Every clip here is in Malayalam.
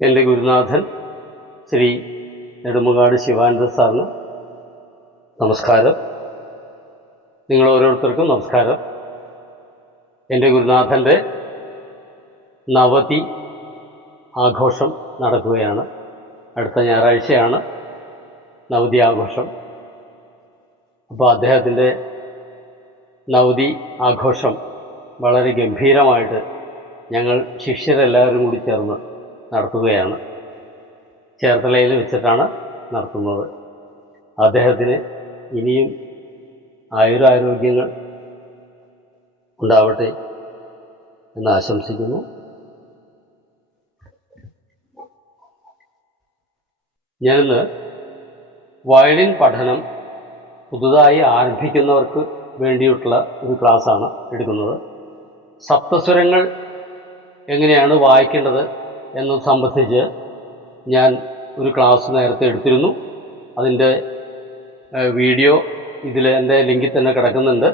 എന്റെ ഗുരുനാഥൻ ശ്രീ നെടുമങ്ങാട് ശിവാനന്ദ സാറിന് നമസ്കാരം. നിങ്ങൾ ഓരോരുത്തർക്കും നമസ്കാരം. എന്റെ ഗുരുനാഥന്റെ നവതി ആഘോഷം നടക്കുകയാണ്. അടുത്ത ഞായറാഴ്ചയാണ് നവതി ആഘോഷം. അപ്പോൾ അദ്ദേഹത്തിന്റെ നവതി ആഘോഷം വളരെ ഗംഭീരമായിട്ട് ഞങ്ങൾ ശിഷ്യരെല്ലാവരും കൂടി ചേർന്ന് നടത്തുകയാണ്. ചേർത്തലയിൽ വെച്ചിട്ടാണ് നടത്തുന്നത്. അദ്ദേഹത്തിന് ഇനിയും ആയുരാരോഗ്യങ്ങൾ ഉണ്ടാവട്ടെ എന്ന് ആശംസിക്കുന്നു. ഞാനിന്ന് വയലിൻ പഠനം പുതുതായി ആരംഭിക്കുന്നവർക്ക് വേണ്ടിയിട്ടുള്ള ഒരു ക്ലാസ്സാണ് എടുക്കുന്നത്. സപ്തസ്വരങ്ങൾ എങ്ങനെയാണ് വായിക്കേണ്ടത് എന്നത് സംബന്ധിച്ച് ഞാൻ ഒരു ക്ലാസ് നേരത്തെ എടുത്തിരുന്നു. അതിന്റെ വീഡിയോ ഇതിൽ എന്റെ ലിങ്കിൽ തന്നെ കിടക്കുന്നുണ്ട്.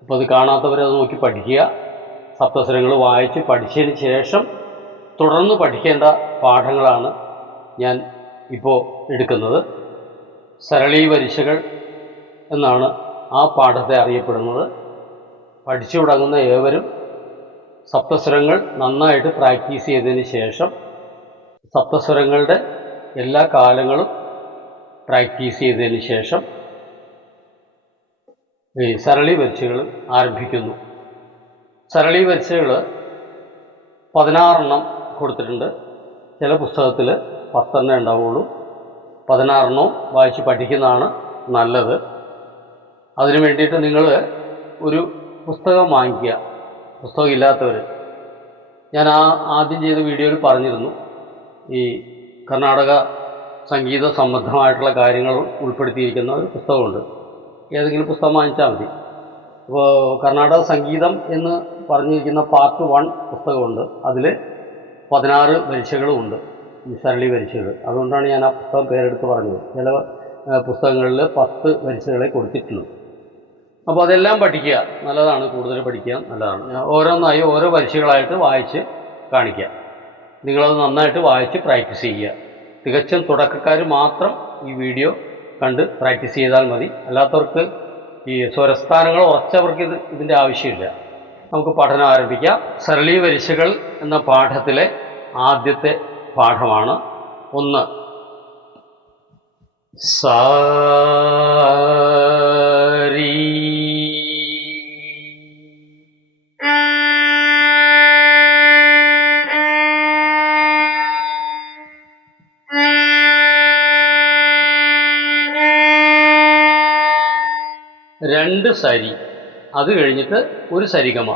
അപ്പോൾ അത് കാണാത്തവരത് നോക്കി പഠിക്കുക. സപ്തസ്വരങ്ങൾ വായിച്ച് പഠിച്ചതിന് ശേഷം തുടർന്ന് പഠിക്കേണ്ട പാഠങ്ങളാണ് ഞാൻ ഇപ്പോൾ എടുക്കുന്നത്. വരിശകൾ എന്നാണ് ആ പാഠത്തെ അറിയപ്പെടുന്നത്. പഠിച്ചു തുടങ്ങുന്ന ഏവരും സപ്തസ്വരങ്ങൾ നന്നായിട്ട് പ്രാക്ടീസ് ചെയ്തതിന് ശേഷം സപ്തസ്വരങ്ങളുടെ എല്ലാ കാലങ്ങളും പ്രാക്ടീസ് ചെയ്തതിന് ശേഷം ഈ സരളി വരിച്ചകൾ ആരംഭിക്കുന്നു. സരളി വരിച്ചകൾ പതിനാറെണ്ണം കൊടുത്തിട്ടുണ്ട്. ചില പുസ്തകത്തിൽ പത്തെണ്ണം ഉണ്ടാവുള്ളൂ. പതിനാറെണ്ണവും വായിച്ച് പഠിക്കുന്നതാണ് നല്ലത്. അതിനു വേണ്ടിയിട്ട് നിങ്ങൾ ഒരു പുസ്തകം വാങ്ങിക്കുക. പുസ്തകം ഇല്ലാത്തവർ ഞാൻ ആ ആദ്യം ചെയ്ത വീഡിയോയിൽ പറഞ്ഞിരുന്നു. ഈ കർണാടക സംഗീത സംബന്ധമായിട്ടുള്ള കാര്യങ്ങൾ ഉൾപ്പെടുത്തിയിരിക്കുന്ന ഒരു പുസ്തകമുണ്ട്. ഏതെങ്കിലും പുസ്തകം വാങ്ങിച്ചാൽ മതി. അപ്പോൾ കർണാടക സംഗീതം എന്ന് പറഞ്ഞിരിക്കുന്ന പാർട്ട് വൺ പുസ്തകമുണ്ട്. അതിൽ പതിനാറ് പരീക്ഷകളുമുണ്ട് സരളി പരീക്ഷകൾ അതുകൊണ്ടാണ് ഞാൻ ആ പുസ്തകം പേരെടുത്ത് പറഞ്ഞത്. ചില പുസ്തകങ്ങളിൽ പത്ത് പരീക്ഷകളെ കൊടുത്തിട്ടുള്ളൂ അപ്പോൾ അതെല്ലാം പഠിക്കുക. നല്ലതാണ് കൂടുതൽ പഠിക്കുക. നല്ലതാണ്. ഓരോന്നായി ഓരോ പരീക്ഷകളായിട്ട് വായിച്ച് കാണിക്കുക. നിങ്ങളത് നന്നായിട്ട് വായിച്ച് പ്രാക്ടീസ് ചെയ്യുക. തികച്ചും തുടക്കക്കാർ മാത്രം ഈ വീഡിയോ കണ്ട് പ്രാക്ടീസ് ചെയ്താൽ മതി. അല്ലാത്തവർക്ക് ഈ സ്വരസ്ഥാനങ്ങൾ ഉറച്ചവർക്ക് ഇത് ഇതിന്റെ ആവശ്യമില്ല. നമുക്ക് പഠനം ആരംഭിക്കാം. സരളീ വരിശകൾ എന്ന പാഠത്തിലെ ആദ്യത്തെ പാഠമാണ് ഒന്ന്. സാരി രണ്ട് സരി. അത് കഴിഞ്ഞിട്ട് ഒരു സരിഗമ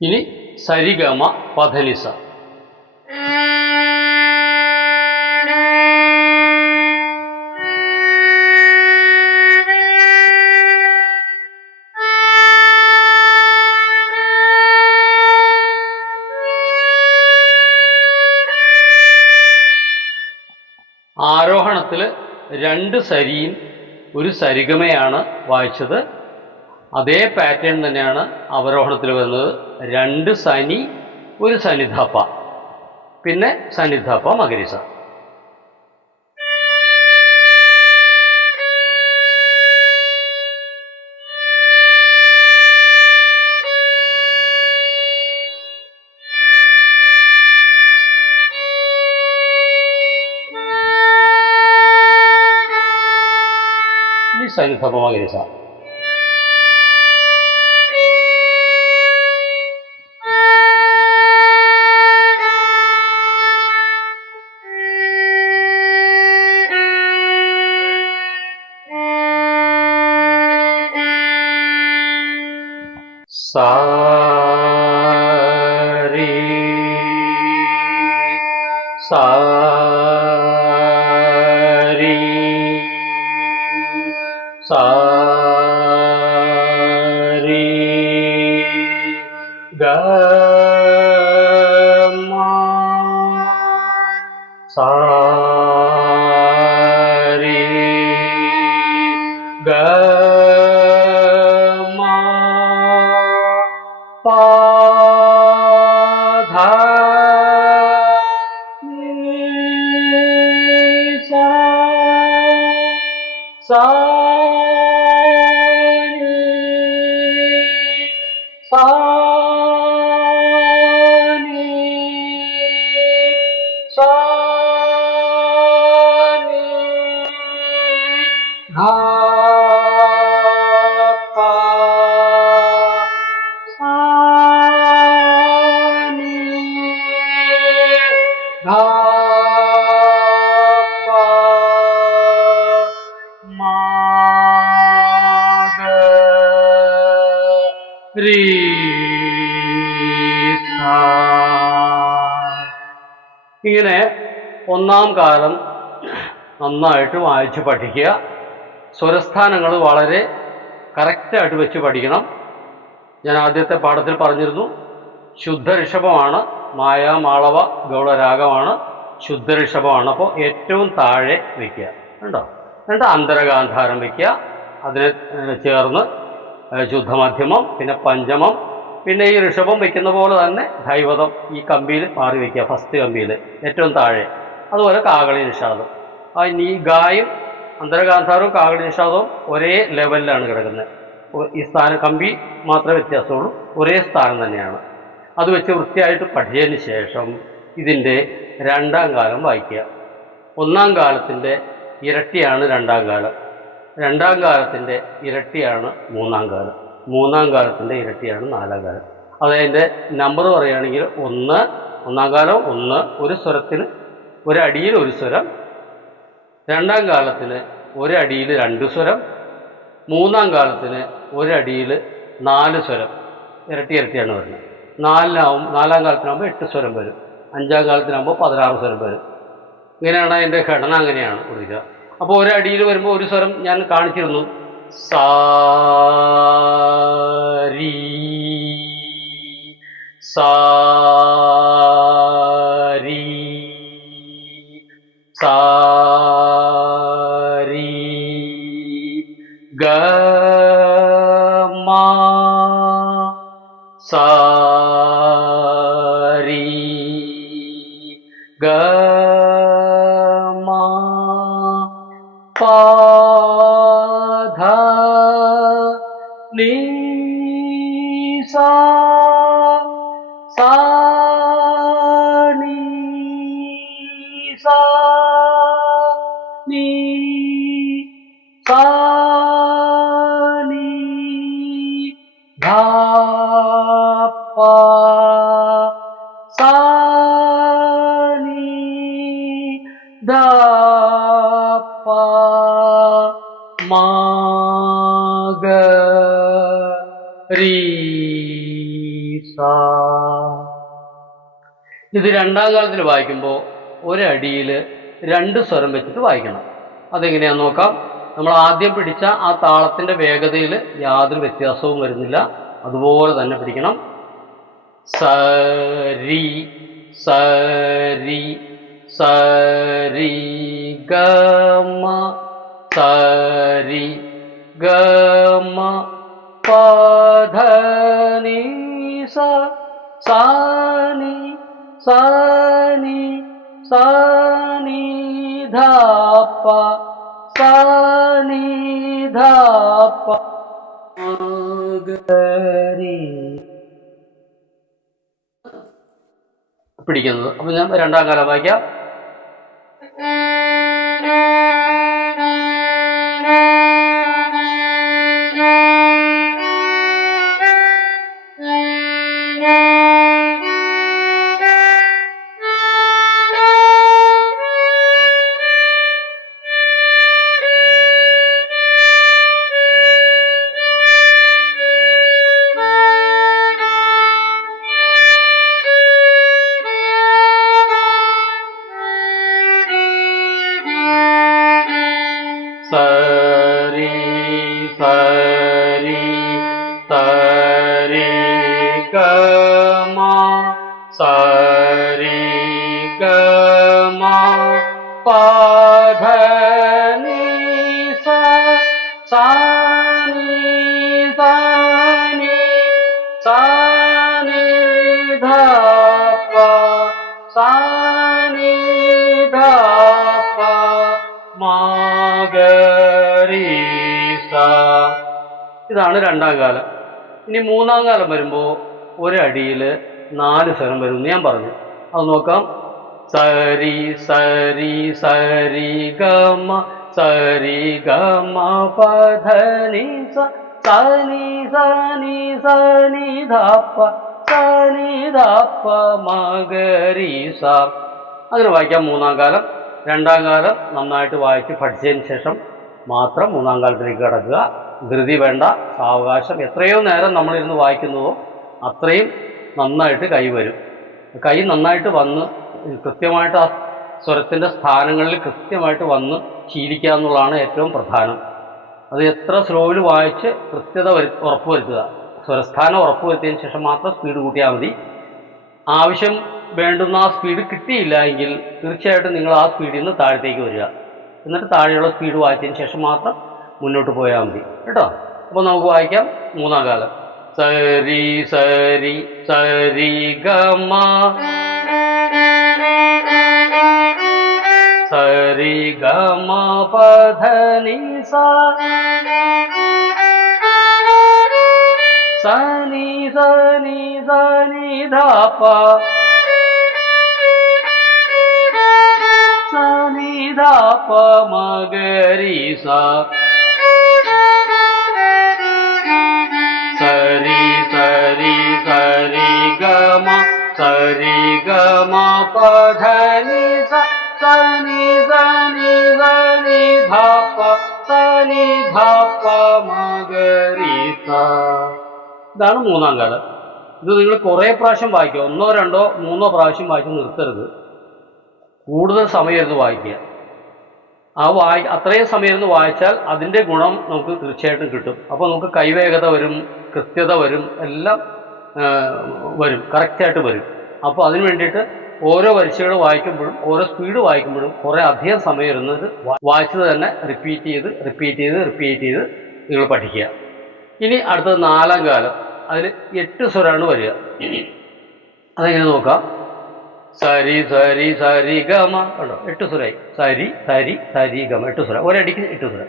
ഇനി സരിഗമ പധനിസ രണ്ട് സരിയും ഒരു സരിഗമയാണ് വായിച്ചത്. അതേ പാറ്റേൺ തന്നെയാണ് അവരോഹണത്തിൽ വരുന്നത്. രണ്ട് സനി ഒരു സന്നിധാപ്പ പിന്നെ സന്നിധാപ്പ മകരിസ. ഇനി സന്നിധാപ്പ മകരിസ സാരി സാരി ഇങ്ങനെ ഒന്നാം കാലം നന്നായിട്ട് വായിച്ച് പഠിക്കുക. സ്വരസ്ഥാനങ്ങൾ വളരെ കറക്റ്റായിട്ട് വെച്ച് പഠിക്കണം. ഞാൻ ആദ്യത്തെ പാഠത്തിൽ പറഞ്ഞിരുന്നു ശുദ്ധ ഋഷഭമാണ് മായ മാളവ ഗൗളരാഗമാണ് ശുദ്ധ ഋഷഭമാണ് അപ്പോൾ ഏറ്റവും താഴെ വയ്ക്കുക. കണ്ടോ? എന്നിട്ട് അന്തരഗാന്ധാരം വയ്ക്കുക. അതിനെ ചേർന്ന് ശുദ്ധമധ്യമം പിന്നെ പഞ്ചമം പിന്നെ ഈ ഋഷഭം വയ്ക്കുന്ന പോലെ തന്നെ ധൈവതം ഈ കമ്പിയിൽ മാറി വയ്ക്കുക ഫസ്റ്റ് കമ്പിയിൽ ഏറ്റവും താഴെ. അതുപോലെ കാകളി നിഷാദം. ഇനി ഈ ഗായും അന്തരഗാന്ധാരവും കാകളി നിഷാദവും ഒരേ ലെവലിലാണ് കിടക്കുന്നത്. ഈ സ്ഥാനം കമ്പി മാത്രമേ വ്യത്യാസമുള്ളൂ. ഒരേ സ്ഥാനം തന്നെയാണ്. അത് വെച്ച് വൃത്തിയായിട്ട് പഠിച്ചതിന് ശേഷം ഇതിന്റെ രണ്ടാം കാലം വായിക്കുക. ഒന്നാം കാലത്തിന്റെ ഇരട്ടിയാണ് രണ്ടാം കാലം. രണ്ടാം കാലത്തിന്റെ ഇരട്ടിയാണ് മൂന്നാം കാലം. മൂന്നാം കാലത്തിന്റെ ഇരട്ടിയാണ് നാലാം കാലം. അതതിന്റെ നമ്പർ പറയുകയാണെങ്കിൽ ഒന്ന് ഒന്നാം കാലം ഒന്ന് ഒരു സ്വരത്തിന് ഒരടിയിൽ ഒരു സ്വരം രണ്ടാം കാലത്തിന് ഒരടിയിൽ രണ്ട് സ്വരം മൂന്നാം കാലത്തിന് ഒരടിയിൽ നാല് സ്വരം. ഇരട്ടി ഇരട്ടിയാണ് വരുന്നത്. നാലിനാവും നാലാം കാലത്തിനാകുമ്പോൾ എട്ട് സ്വരം വരും. അഞ്ചാം കാലത്തിനാകുമ്പോൾ പതിനാറ് സ്വരം വരും. ഇങ്ങനെയാണ് അതിന്റെ ഘടന അങ്ങനെയാണ് കൊടുക്കുക അപ്പോൾ ഒരടിയിൽ വരുമ്പോൾ ഒരു സ്വരം ഞാൻ കാണിച്ചിരുന്നു. സാ സാരി സാ സാ സാ നീ സാ നീ ഇത് രണ്ടാം കാലത്തിൽ വായിക്കുമ്പോൾ ഒരടിയിൽ രണ്ട് സ്വരം വെച്ചിട്ട് വായിക്കണം. അതെങ്ങനെയാന്ന് നോക്കാം. നമ്മൾ ആദ്യം പിടിച്ച ആ താളത്തിന്റെ വേഗതയിൽ യാതൊരു വ്യത്യാസവും വരുന്നില്ല. അതുപോലെ തന്നെ പിടിക്കണം. സരി സരി സരി ഗമ സരി ഗമ പധനി സാനി സാനി ധാപ്പ സാനി ധാപ്പ. ഗരി പിടിക്കുന്നത് അപ്പൊ ഞാൻ രണ്ടാം കാലം വായിക്കാം. സാനി ധപ്പ മാഗരി ഗരി സ ഇതാണ് രണ്ടാം കാലം. ഇനി മൂന്നാം കാലം വരുമ്പോൾ ഒരടിയിൽ നാല് സ്വരം വരും ഞാൻ പറഞ്ഞു. അത് നോക്കാം. സരി സരി സരി ഗമ സരി ഗമ പധനി സനി സനി സനി ധാപ്പ സനി ധാപ്പ മകരി സ അങ്ങനെ വായിക്കാം മൂന്നാം കാലം. രണ്ടാം കാലം നന്നായിട്ട് വായിച്ച് പഠിച്ചതിന് ശേഷം മാത്രം മൂന്നാം കാലത്തിലേക്ക് കടക്കുക. ധൃതി വേണ്ട സാവകാശം. എത്രയോ നേരം നമ്മളിരുന്ന് വായിക്കുന്നുവോ അത്രയും നന്നായിട്ട് കൈ വരും. കൈ നന്നായിട്ട് വന്ന് കൃത്യമായിട്ട് ആ സ്വരത്തിന്റെ സ്ഥാനങ്ങളിൽ കൃത്യമായിട്ട് വന്ന് ശീലിക്കുക എന്നുള്ളതാണ് ഏറ്റവും പ്രധാനം. അത് എത്ര സ്ലോയിൽ വായിച്ച് കൃത്യത വരു ഉറപ്പുവരുത്തുക. സ്വരസ്ഥാനം ഉറപ്പുവരുത്തിയതിന് ശേഷം മാത്രം സ്പീഡ് കൂട്ടിയാൽ മതി. ആവശ്യം വേണ്ടുന്ന ആ സ്പീഡ് കിട്ടിയില്ല എങ്കിൽ തീർച്ചയായിട്ടും നിങ്ങൾ ആ സ്പീഡിൽ നിന്ന് താഴത്തേക്ക് വരിക. എന്നിട്ട് താഴെയുള്ള സ്പീഡ് വായിച്ചതിന് ശേഷം മാത്രം മുന്നോട്ട് പോയാൽ മതി. കേട്ടോ? അപ്പോൾ നമുക്ക് വായിക്കാം മൂന്നാം കാലം. സരി സരി സരി ഗമ സരി ഗമ പധനി സനി സനി സനി ധപ ധപ മഗരി സ സരി സരി സരി ഗമ സരി ഗമ പധനി സ സനി സനി സനി ധപ സനി ഇതാണ് മൂന്നാം കാലം ഇത് നിങ്ങൾ കുറേ പ്രാവശ്യം വായിക്കുക. ഒന്നോ രണ്ടോ മൂന്നോ പ്രാവശ്യം വായിച്ച് നിർത്തരുത്. കൂടുതൽ സമയം ഇരുന്ന് വായിക്കുക. ആ വായി അത്രയും സമയം ഇരുന്ന് വായിച്ചാൽ അതിന്റെ ഗുണം നമുക്ക് തീർച്ചയായിട്ടും കിട്ടും. അപ്പോൾ നമുക്ക് കൈവേഗത വരും കൃത്യത വരും എല്ലാം വരും കറക്റ്റായിട്ട് വരും. അപ്പോൾ അതിന് വേണ്ടിയിട്ട് ഓരോ വരിശകൾ വായിക്കുമ്പോഴും ഓരോ സ്പീഡ് വായിക്കുമ്പോഴും കുറേ അധികം സമയം ഇരുന്നത് വായിച്ചത് തന്നെ റിപ്പീറ്റ് ചെയ്ത് റിപ്പീറ്റ് ചെയ്ത് റിപ്പീറ്റ് ചെയ്ത് നിങ്ങൾ പഠിക്കുക. ഇനി അടുത്തത് നാലാം കാലം. അതിൽ എട്ട് സ്വരമാണ് വരിക. അതെങ്ങനെ നോക്കാം? സരി സരി സരി ഗമ. കണ്ടോ? എട്ട് സുരായി. സരി സരി സരി ഗമ. എട്ട് സുര. ഒരടിക്ക് എട്ട് സുര.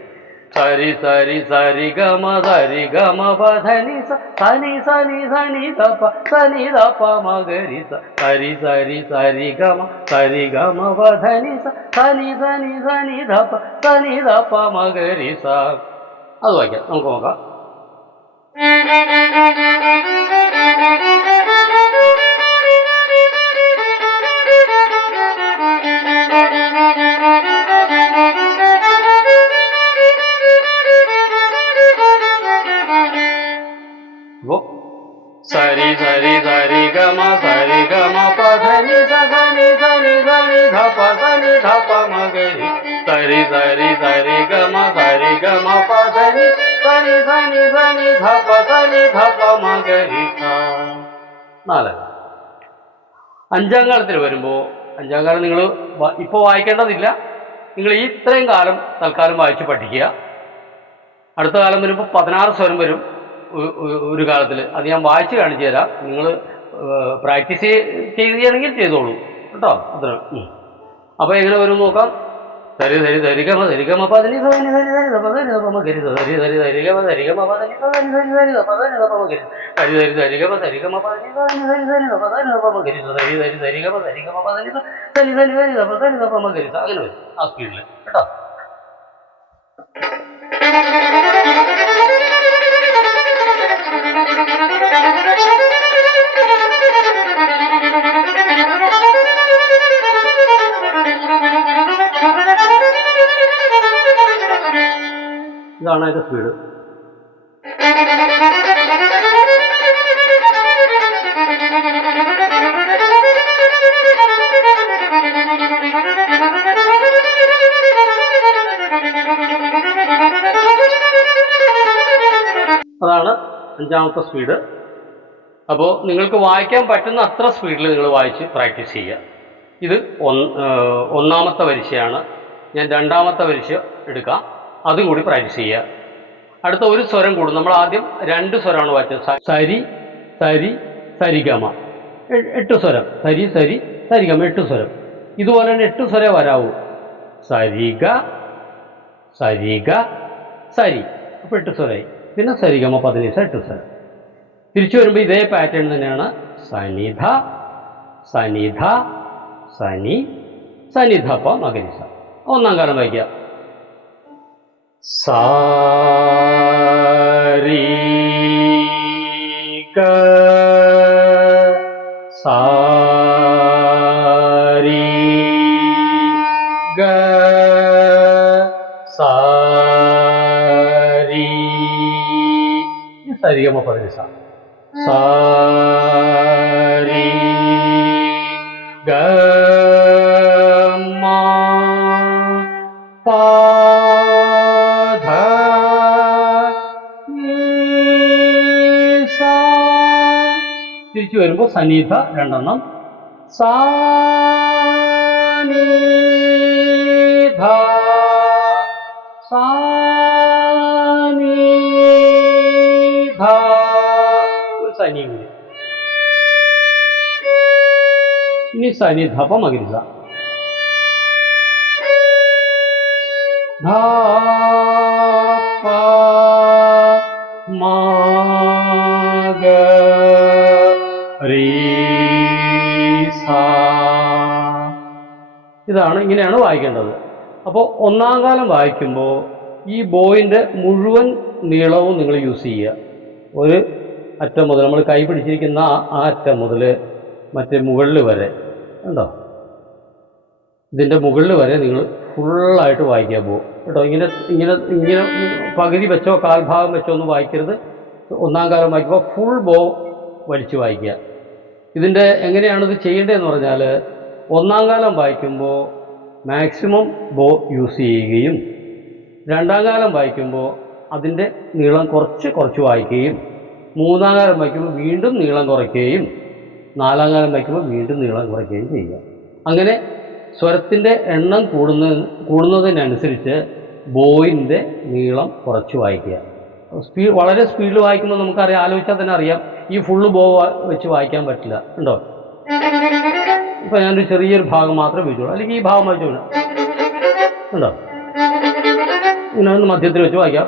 സരി സരി സരി ഗമ സരി ഗമ പധനി സനി സനി സനി തപ്പ സനി തപ്പ മഗരി സരി സരി സരി ഗമ. സരി ഗമ പധനി സനി സനി സനി തപ്പ സനി തപ്പ മഗരി സ അത് വായിക്കാം. നമുക്ക് നോക്കാം. സരി സരി സരി ഗമ സരി ഗമ പധനി സനി సని సని ധപ సని ധപ മഗരി സരി സരി സരി ഗമ സരി ഗമ പധനി സനി സനി సని ധപ సని ധപ മഗരി നാല് അഞ്ചാം കാലത്തിൽ വരുമ്പോൾ അഞ്ചാം കാലം നിങ്ങൾ ഇപ്പോൾ വായിക്കേണ്ടതില്ല. നിങ്ങൾ ഈ ഇത്രയും കാലം തൽക്കാലം വായിച്ച് പഠിക്കുക. അടുത്ത കാലം വരുമ്പോൾ പതിനാറ് സ്വരം വരും. ഒരു കാലത്തിൽ അത് ഞാൻ വായിച്ച് കാണിച്ചു തരാം നിങ്ങൾ പ്രാക്ടീസ് ചെയ്യുകയാണെങ്കിൽ ചെയ്തോളൂ കേട്ടോ അത്ര അപ്പോൾ എങ്ങനെ വരും നോക്കാം തരി തരി തരികമ തരികമ പതിനി സനി തരി തരി ദപ തരി തരി തരി തരി തരി തരി തരി പതിനി സനി തരി തരി ദപ തരി തപമ കരി തരി തരി സരിഗമ സരിഗമ പതിനി സനി തരി തരി ദപ തരി ദപമ കരി തരി തരി സരിഗമ സരിഗമ പതിനി തരി തരി തരി ദപ തരി ദപമ കരി അങ്ങനെ വരും ആ സ്പീഡിൽ കേട്ടോ ഇതാണ് അതിന്റെ സ്പീഡ് അതാണ് അഞ്ചാമത്തെ സ്പീഡ് അപ്പോൾ നിങ്ങൾക്ക് വായിക്കാൻ പറ്റുന്ന അത്ര സ്പീഡിൽ നിങ്ങൾ വായിച്ച് പ്രാക്ടീസ് ചെയ്യുക. ഇത് ഒന്നാമത്തെ വരിശയാണ് ഞാൻ രണ്ടാമത്തെ വരിശ എടുക്കാം. അതും കൂടി പ്രാക്ടീസ് ചെയ്യുക. അടുത്ത ഒരു സ്വരം കൂടും. നമ്മൾ ആദ്യം രണ്ട് സ്വരമാണ് വായിച്ചത്. സരി സരി സരിഗമ. എട്ട് സ്വരം. സരി സരി സരിഗമ എട്ട് സ്വരം. ഇതുപോലെ തന്നെ എട്ട് സ്വരം വരാവൂ. സരിഗ സരിഗ സരി. അപ്പോൾ എട്ട് സ്വരമായി പിന്നെ സരിഗമ പതിനീസ എട്ട് സ്വരം. തിരിച്ചു വരുമ്പോൾ ഇതേ പാറ്റേൺ തന്നെയാണ്. സനിധ സനിധ സനി സനിധ പ മകരിസ ഒന്നാം കാലം വായിക്കുക. സാരി ഗ സാരി ഗ സാരി സരിഗമ പതിനിസ സാരി ഗ മ തിരിച്ചു വരുമ്പോൾ സനീധ രണ്ടെണ്ണം. സാനീധ. സാനീധ. ഒരു സനിയും കൂടി. ഇനി സനിധപ മകരിസ. ധ. ഇതാണ് ഇങ്ങനെയാണ് വായിക്കേണ്ടത്. അപ്പോൾ ഒന്നാം കാലം വായിക്കുമ്പോൾ ഈ ബോയിന്റെ മുഴുവൻ നീളവും നിങ്ങൾ യൂസ് ചെയ്യുക. ഒരു അറ്റം മുതൽ നമ്മൾ കൈ പിടിച്ചിരിക്കുന്ന ആ അറ്റം മുതൽ മറ്റേ മുകളിൽ വരെ. ഉണ്ടോ ഇതിന്റെ മുകളിൽ വരെ നിങ്ങൾ ഫുള്ളായിട്ട് വായിക്കാൻ പോകും. കേട്ടോ? ഇങ്ങനെ ഇങ്ങനെ ഇങ്ങനെ പകുതി വെച്ചോ കാൽഭാഗം വെച്ചോ ഒന്നും വായിക്കരുത്. ഒന്നാം കാലം വായിക്കുമ്പോൾ ഫുൾ ബോ വലിച്ചു വായിക്കുക. ഇതിന്റെ എങ്ങനെയാണ് ഇത് ചെയ്യേണ്ടതെന്ന് പറഞ്ഞാൽ ഒന്നാം കാലം വായിക്കുമ്പോൾ മാക്സിമം ബോ യൂസ് ചെയ്യുകയും രണ്ടാം കാലം വായിക്കുമ്പോൾ അതിന്റെ നീളം കുറച്ച് കുറച്ച് വായിക്കുകയും മൂന്നാം കാലം വായിക്കുമ്പോൾ വീണ്ടും നീളം കുറയ്ക്കുകയും നാലാം കാലം വായിക്കുമ്പോൾ വീണ്ടും നീളം കുറയ്ക്കുകയും ചെയ്യുക. അങ്ങനെ സ്വരത്തിന്റെ എണ്ണം കൂടുന്ന കൂടുന്നതിനനുസരിച്ച് ബോയിന്റെ നീളം കുറച്ച് വായിക്കുക. സ്പീഡ് വളരെ സ്പീഡിൽ വായിക്കുമ്പോൾ നമുക്കറിയാം ആലോചിച്ചാൽ തന്നെ അറിയാം ഈ ഫുള്ള് ബോ വെച്ച് വായിക്കാൻ പറ്റില്ല. ഉണ്ടോ? ഇപ്പം ഞാനൊരു ചെറിയൊരു ഭാഗം മാത്രം വെച്ചോളൂ അല്ലെങ്കിൽ ഈ ഭാഗം വായിച്ചോളൂ ഉണ്ടോ ഇങ്ങനെ ഒന്ന് മധ്യത്തിൽ വെച്ച് വായിക്കാം.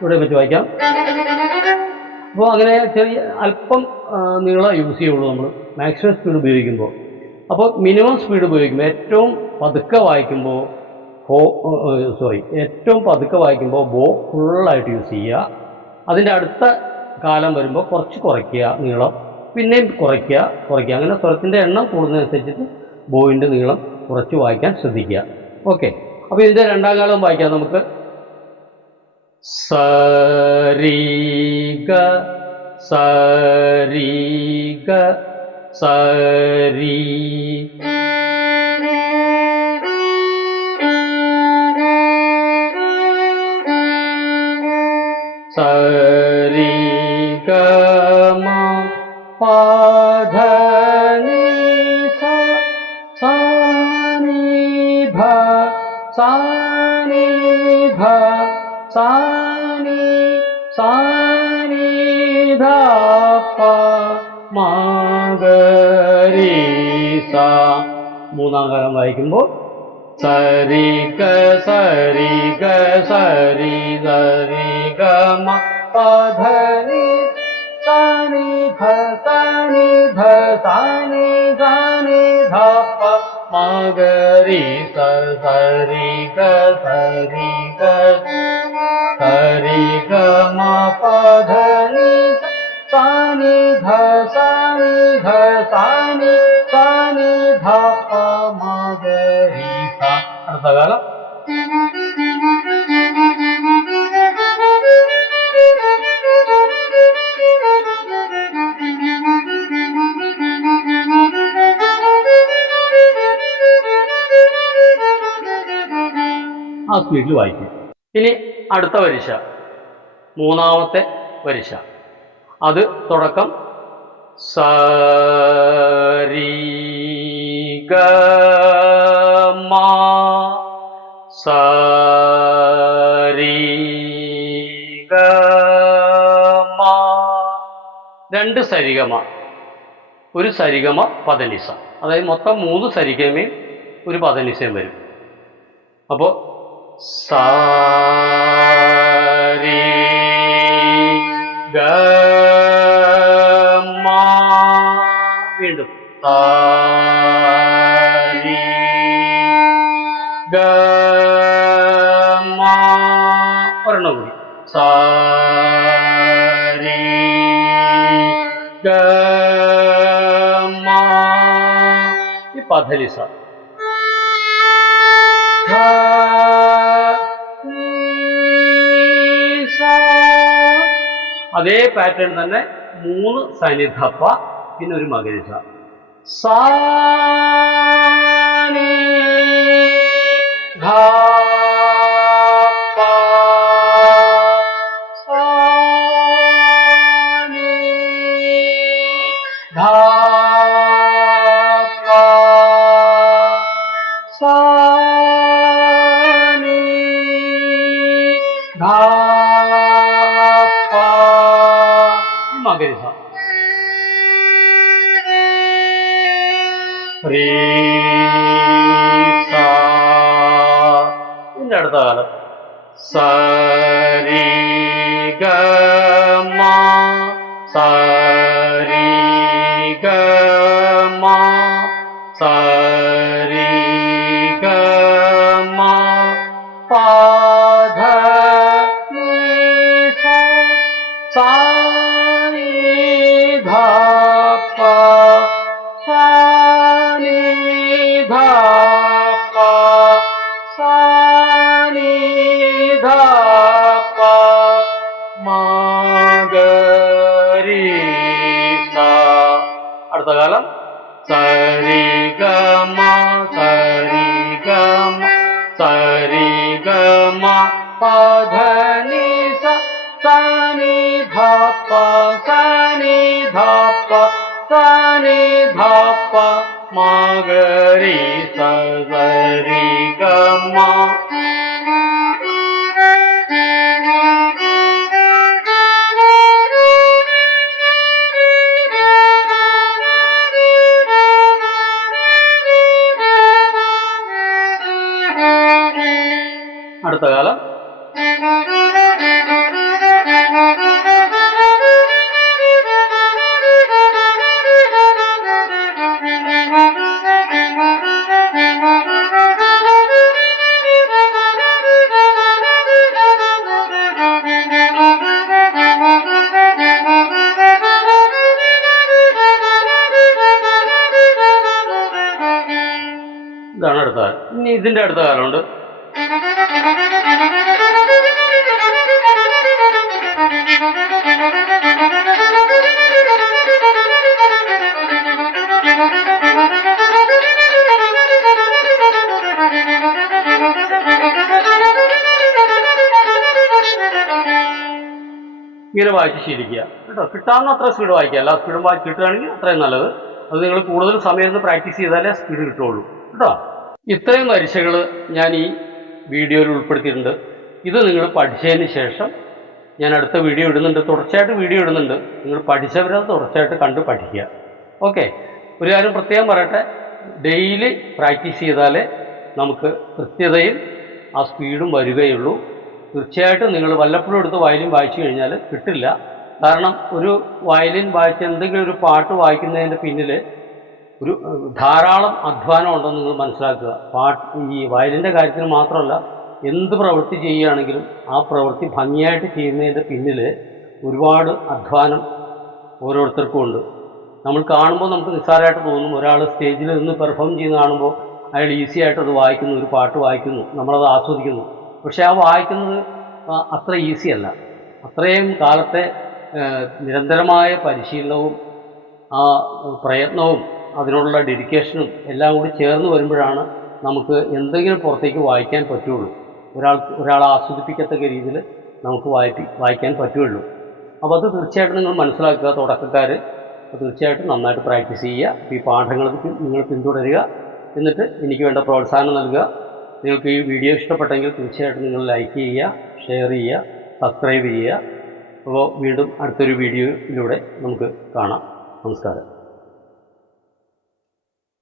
ഇവിടെ വെച്ച് വായിക്കാം. അപ്പോൾ അങ്ങനെ ചെറിയ അല്പം നീളം യൂസ് ചെയ്യുള്ളൂ നമ്മൾ മാക്സിമം സ്പീഡ് ഉപയോഗിക്കുമ്പോൾ. അപ്പോൾ മിനിമം സ്പീഡ് ഉപയോഗിക്കുമ്പോൾ ഏറ്റവും പതുക്കെ വായിക്കുമ്പോൾ ഹോ സോറി ഏറ്റവും പതുക്കെ വായിക്കുമ്പോൾ ബോ ഫുള്ളായിട്ട് യൂസ് ചെയ്യുക. അതിന്റെ അടുത്ത കാലം വരുമ്പോൾ കുറച്ച് കുറയ്ക്കുക നീളം. പിന്നെയും കുറയ്ക്കുക കുറയ്ക്കുക. അങ്ങനെ സ്വരത്തിന്റെ എണ്ണം കൂടുന്നതനുസരിച്ചിട്ട് ബോയിന്റെ നീളം കുറച്ച് വായിക്കാൻ ശ്രദ്ധിക്കുക. ഓക്കെ. അപ്പോൾ ഇതിന്റെ രണ്ടാം കാലം വായിക്കാം നമുക്ക്. സരി ഗ സരി. ഗ മ ഗ രി സ മൂന്നാം കാലം വായിക്കുമ്പോൾ സരി ഗ സരി ഗ സരി സരി ഗ മ പ ധ നി സാ നി ധ പ മാഗരി സ സരി ഗ സരി ഗ സരി ഗ മ ധ നി sa ni ധ sa നി ധ സാ നി pa മ ഗ രി സ അടുത്ത കാലം ആ സ്പീഡിൽ വായിക്കും. ഇനി അടുത്ത പരീക്ഷ. മൂന്നാമത്തെ വരിശ അത് തുടക്കം. സരി ഗ സരി ഗ രണ്ട് സരിഗമ. ഒരു സരിഗമ പതനിസ അതായത് മൊത്തം മൂന്ന് സരിഗമയും ഒരു പതനിസയും വരും. അപ്പോൾ സാരി ഗ മാ ഒരെണ്ണം കൂടി. സാരി. ഈ പധലിസ ധ സ. അതേ പാറ്റേൺ തന്നെ മൂന്ന് സനിധപ്പ പിന്നെ ഒരു മകരിസ. സാ നീ ധ പ സാ നീ ധ പ സാ നീ ധ പ ഈ മകരിസ റീ സാ ഇതിന്റെ അടുത്ത കാലം. സരി ഗ സരി ഗ മ സരി അടുത്ത കാലം സരി ഗ മ സരി ഗ മ സരി ഗ മ പ ധ നി സ സ നി വായിച്ച് ശീലിക്കുക. കേട്ടോ? കിട്ടാവുന്ന അത്ര സ്പീഡ് വായിക്കുക. എല്ലാ സ്പീഡും വായിച്ച് കിട്ടുകയാണെങ്കിൽ അത്രയും നല്ലത്. അത് നിങ്ങൾ കൂടുതൽ സമയം പ്രാക്ടീസ് ചെയ്താലേ സ്പീഡ് കിട്ടുള്ളൂ കേട്ടോ? ഇത്രയും വരിശകൾ ഞാൻ ഈ വീഡിയോയിൽ ഉൾപ്പെടുത്തിയിട്ടുണ്ട്. ഇത് നിങ്ങൾ പഠിച്ചതിന് ശേഷം ഞാൻ അടുത്ത വീഡിയോ ഇടുന്നുണ്ട്. തുടർച്ചയായിട്ട് വീഡിയോ ഇടുന്നുണ്ട്. നിങ്ങൾ പഠിച്ചവരത് തുടർച്ചയായിട്ട് കണ്ട് പഠിക്കുക. ഓക്കെ? ഒരു കാര്യം പ്രത്യേകം പറയട്ടെ. ഡെയിലി പ്രാക്ടീസ് ചെയ്താലേ നമുക്ക് കൃത്യതയിൽ ആ സ്പീഡും വരികയുള്ളൂ. തീർച്ചയായിട്ടും നിങ്ങൾ വല്ലപ്പോഴും എടുത്ത് വയലിൻ വായിച്ചു കഴിഞ്ഞാൽ കിട്ടില്ല. കാരണം ഒരു വയലിൻ വായിച്ച എന്തെങ്കിലും ഒരു പാട്ട് വായിക്കുന്നതിന്റെ പിന്നിൽ ഒരു ധാരാളം അധ്വാനം ഉണ്ടെന്ന് നിങ്ങൾ മനസ്സിലാക്കുക. പാട്ട് ഈ വയലിന്റെ കാര്യത്തിന് മാത്രമല്ല എന്ത് പ്രവൃത്തി ചെയ്യുകയാണെങ്കിലും ആ പ്രവൃത്തി ഭംഗിയായിട്ട് ചെയ്യുന്നതിന്റെ പിന്നിൽ ഒരുപാട് അധ്വാനം ഓരോരുത്തർക്കും ഉണ്ട്. നമ്മൾ കാണുമ്പോൾ നമുക്ക് നിസ്സാരമായിട്ട് തോന്നും ഒരാൾ സ്റ്റേജിൽ നിന്ന് പെർഫോം ചെയ്യുന്ന കാണുമ്പോൾ അയാൾ ഈസി ആയിട്ട് അത് വായിക്കുന്നു ഒരു പാട്ട് വായിക്കുന്നു നമ്മളത് ആസ്വദിക്കുന്നു. പക്ഷേ ആ വായിക്കുന്നത് അത്ര ഈസി അല്ല. അത്രയും കാലത്തെ നിരന്തരമായ പരിശീലനവും ആ പ്രയത്നവും അതിനുള്ള ഡെഡിക്കേഷനും എല്ലാം കൂടി ചേർന്ന് വരുമ്പോഴാണ് നമുക്ക് എന്തെങ്കിലും പുറത്തേക്ക് വായിക്കാൻ പറ്റുള്ളൂ. ഒരാൾ ഒരാളെ ആസ്വദിപ്പിക്കത്തക്ക രീതിയിൽ നമുക്ക് വായിപ്പി വായിക്കാൻ പറ്റുള്ളൂ. അപ്പോൾ അത് തീർച്ചയായിട്ടും നിങ്ങൾ മനസ്സിലാക്കുക തുടക്കക്കാർ തീർച്ചയായിട്ടും നന്നായിട്ട് പ്രാക്ടീസ് ചെയ്യുക. ഈ പാഠങ്ങൾ നിങ്ങൾ പിന്തുടരുക. എന്നിട്ട് എനിക്ക് വേണ്ട പ്രോത്സാഹനം നൽകുക. നിങ്ങൾക്ക് ഈ വീഡിയോ ഇഷ്ടപ്പെട്ടെങ്കിൽ തീർച്ചയായിട്ടും നിങ്ങൾ ലൈക്ക് ചെയ്യുക ഷെയർ ചെയ്യുക സബ്സ്ക്രൈബ് ചെയ്യുക. അപ്പോൾ വീണ്ടും അടുത്തൊരു വീഡിയോയിലൂടെ നമുക്ക് കാണാം. നമസ്കാരം.